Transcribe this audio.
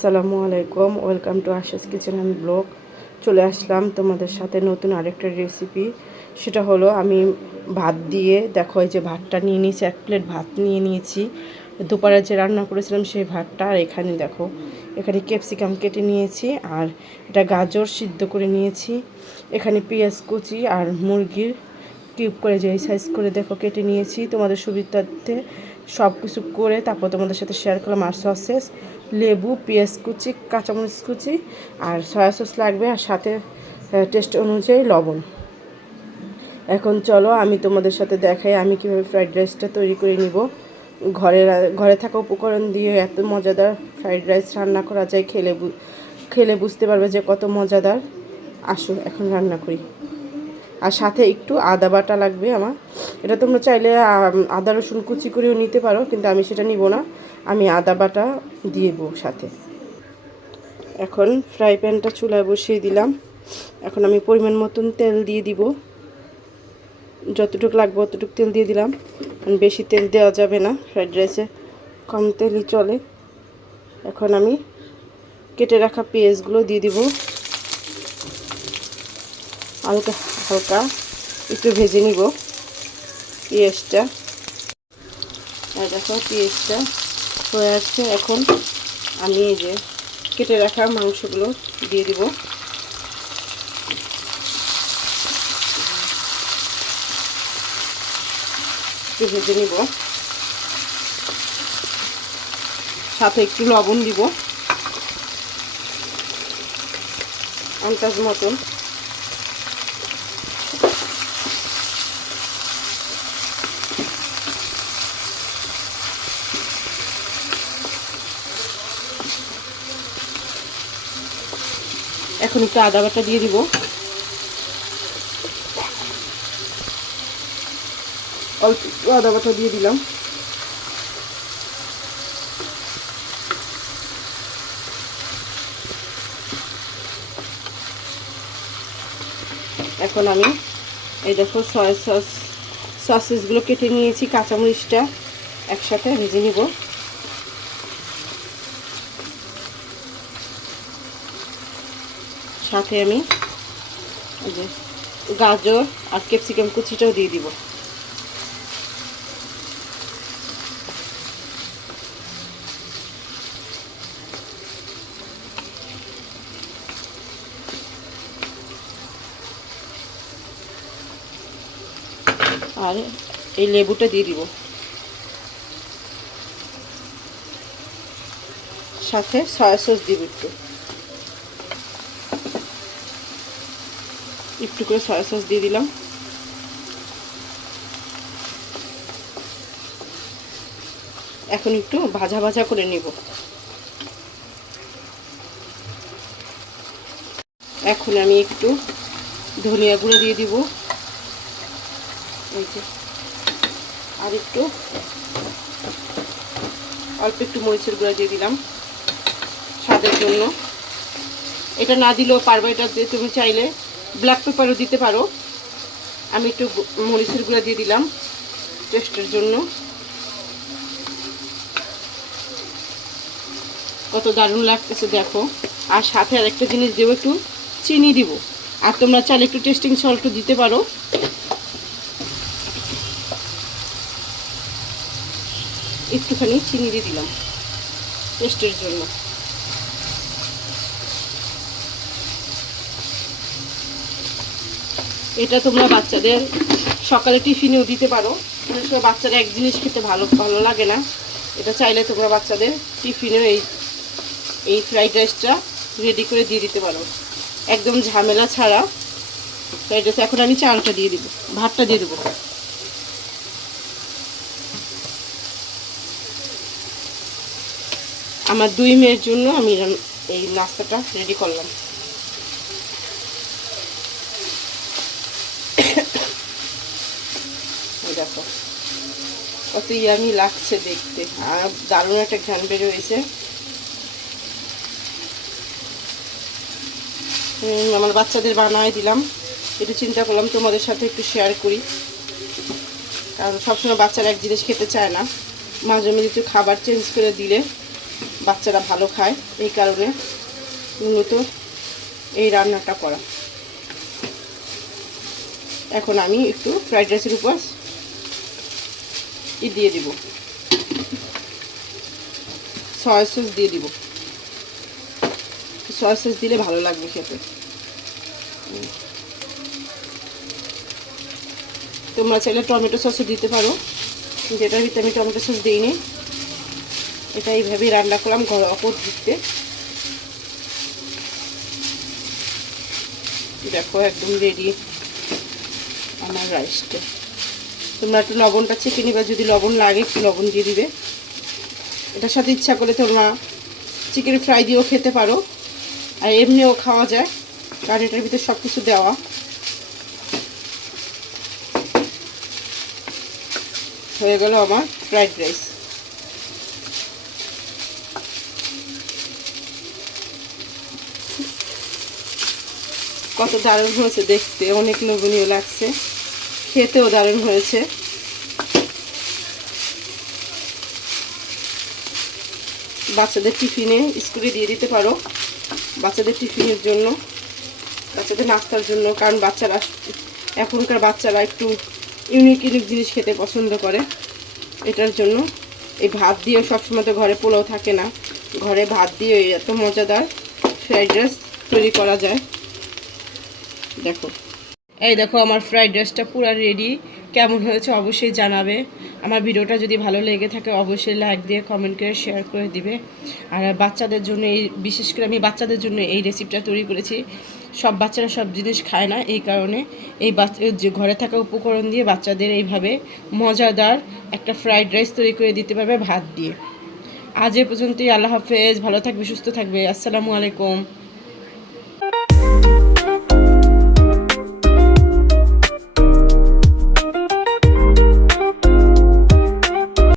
আসসালামু আলাইকুম, welcome to Asha's kitchen and blog. চলে আসলাম তোমাদের সাথে নতুন আরেকটা রেসিপি। সেটা হলো আমি ভাত দিয়ে, দেখো এই যে ভাতটা নিয়ে নিয়েছি, 1 প্লেট ভাত নিয়ে নিয়েছি। দুপুরে যে রান্না করেছিলাম সেই ভাতটা। আর এখানে দেখো, এখানে ক্যাপসিকাম কেটে নিয়েছি, আর এটা গাজর সিদ্ধ করে নিয়েছি। এখানে পেঁয়াজ কুচি আর মুরগির কিউব করে যে সাইজ করে দেখো কেটে নিয়েছি তোমাদের সুবিধার্থে। সব কিছু করে তারপর তোমাদের সাথে শেয়ার করলাম। আর সসেস, লেবু, পেঁয়াজ কুচি, কাঁচামরিচ কুচি আর সয়া সস লাগবে, আর সাথে টেস্ট অনুযায়ী লবণ। এখন চলো আমি তোমাদের সাথে দেখাই আমি কীভাবে ফ্রাইড রাইসটা তৈরি করে নিব। ঘরে থাকা উপকরণ দিয়ে এত মজাদার ফ্রাইড রাইস রান্না করা যায়, খেলে বুঝতে পারবে যে কত মজাদার। আসো এখন রান্না করি। আর সাথে একটু আদা বাটা লাগবে আমার। এটা তোমরা চাইলে আদা রসুন কুচি করেও নিতে পারো, কিন্তু আমি সেটা নিব না, আমি আদা বাটা দিয়ে দেবো সাথে। এখন ফ্রাই প্যানটা চুলায় বসিয়ে দিলাম। এখন আমি পরিমাণ মতন তেল দিয়ে দিব, যতটুকু লাগবে অতটুকু তেল দিয়ে দিলাম। বেশি তেল দেওয়া যাবে না, ফ্রাইড রাইসে কম তেলই চলে। এখন আমি কেটে রাখা পেঁয়াজগুলো দিয়ে দিব, হালকা হালকা একটু ভেজে নিব পেঁয়াজটা। আর দেখো পেঁয়াজটা হয়ে আসছে। এখন আমি এই যে কেটে রাখা মাংসগুলো দিয়ে দিব। একটু ভেজে নিব, সাথে একটু লবণ দিব আন্দাজ মতন। এখন একটু আদা বাটা দিয়ে দিব, অল্প একটু আদা বাটা দিয়ে দিলাম। এখন আমি এই দেখো সয়া সসেসগুলো কেটে নিয়েছি, কাঁচামরিচটা একসাথে ভেজে নিব। সাথে আমি এই যে গাজর আর ক্যাপসিকাম কুচিটাও দিয়ে দিব। আর এই লেবুটা দিয়ে দিব, সাথে সয়া সস দিব একটু করে সয়া সস দিয়ে দিলাম। এখন একটু ভাজা ভাজা করে নিব। এখন আমি একটু ধনিয়া গুঁড়ো দিয়ে দিব, এই যে, আর একটু অল্প একটু মরিচের গুঁড়া দিয়ে দিলাম স্বাদের জন্য। এটা না দিলেও পারবে, এটা দিয়ে তুমি চাইলে ব্ল্যাক পেপারও দিতে পারো। আমি একটু মরিচের গুঁড়া দিয়ে দিলাম টেস্টের জন্য। কত দারুণ লাগতেছে দেখো। আর সাথে আরেকটা জিনিস দেবো, একটু চিনি দিব। আর তোমরা চাইলে একটু টেস্টিং সল্টও দিতে পারো। একটুখানি চিনি দিয়ে দিলাম টেস্টের জন্য। এটা তোমরা বাচ্চাদের সকালে টিফিনেও দিতে পারো। অনেক সময় বাচ্চারা এক জিনিস খেতে ভালো লাগে না, এটা চাইলে তোমরা বাচ্চাদের টিফিনেও এই ফ্রাইড রাইসটা রেডি করে দিয়ে দিতে পারো, একদম ঝামেলা ছাড়া ফ্রাইড রাইস। এখন আমি চালটা দিয়ে দিব, ভাতটা দিয়ে দেবো। আমার 2 মেয়ের জন্য আমি এই নাস্তাটা রেডি করলাম। দেখো কত ইয়ামি লাগছে দেখতে, আর দারুণ একটা ঘ্রাণ বের হয়েছে। আমার বাচ্চাদের বানায় দিলাম, একটু চিন্তা করলাম তোমাদের সাথে একটু শেয়ার করি, কারণ সবসময় বাচ্চারা এক জিনিস খেতে চায় না, মাঝে মাঝে একটু খাবার চেঞ্জ করে দিলে বাচ্চারা ভালো খায়, এই কারণে মূলত এই রান্নাটা করা। এখন আমি একটু ফ্রাইড রাইসের উপর দিয়ে দিব, সয়া সস দিয়ে দিব। সয়া সস দিলে ভালো লাগবে খেতে। তোমরা চাইলে টমেটো সসও দিতে পারো, যেটার ভিতরে আমি টমেটো সস দিইনি। এটা এইভাবেই রান্না করলাম ঘরোয়া পদ্ধতিতে। দেখো একদম রেডি আমার রাইসটা। তোমরা একটু লবণটা চেখে নিবা, যদি লবণ লাগে একটু লবণ দিয়ে দিবে। এটার সাথে ইচ্ছা করে তোমরা চিকেন ফ্রাই দিয়েও খেতে পারো, আর এমনিও খাওয়া যায়, কারণ এটার ভিতরে সব কিছু দেওয়া। হয়ে গেল আমার ফ্রাইড রাইস। কত দারুণ হয়েছে দেখতে, অনেক লোভনীয় লাগছে, খেতেও দারুণ হয়েছে। বাচ্চাদের টিফিনে স্কুলে দিয়ে দিতে পারো, বাচ্চাদের টিফিনের জন্য, বাচ্চাদের নাস্তার জন্য। কারণ বাচ্চারা এখনকার বাচ্চারা একটু ইউনিক ইউনিক জিনিস খেতে পছন্দ করে। এটার জন্য এই ভাত দিয়ে সবসময় তো ঘরে পোলাও থাকে না, ঘরে ভাত দিয়ে এত মজাদার ফ্রাইড রাইস তৈরি করা যায়। দেখো, এই দেখো আমার ফ্রাইড রাইসটা পুরো রেডি। কেমন হয়েছে অবশ্যই জানাবে। আমার ভিডিওটা যদি ভালো লেগে থাকে অবশ্যই লাইক দিয়ে কমেন্ট করে শেয়ার করে দিবে। আর বাচ্চাদের জন্য বিশেষ করে আমি বাচ্চাদের জন্য এই রেসিপিটা তৈরি করেছি। সব বাচ্চারা সব জিনিস খায় না, এই কারণে এই যে ঘরে থাকা উপকরণ দিয়ে বাচ্চাদের এইভাবে মজাদার একটা ফ্রাইড রাইস তৈরি করে দিতে পারবে ভাত দিয়ে। আজ এ পর্যন্তই। আল্লাহ হাফেজ, ভালো থাকবে, সুস্থ থাকবে। আসসালামু আলাইকুম।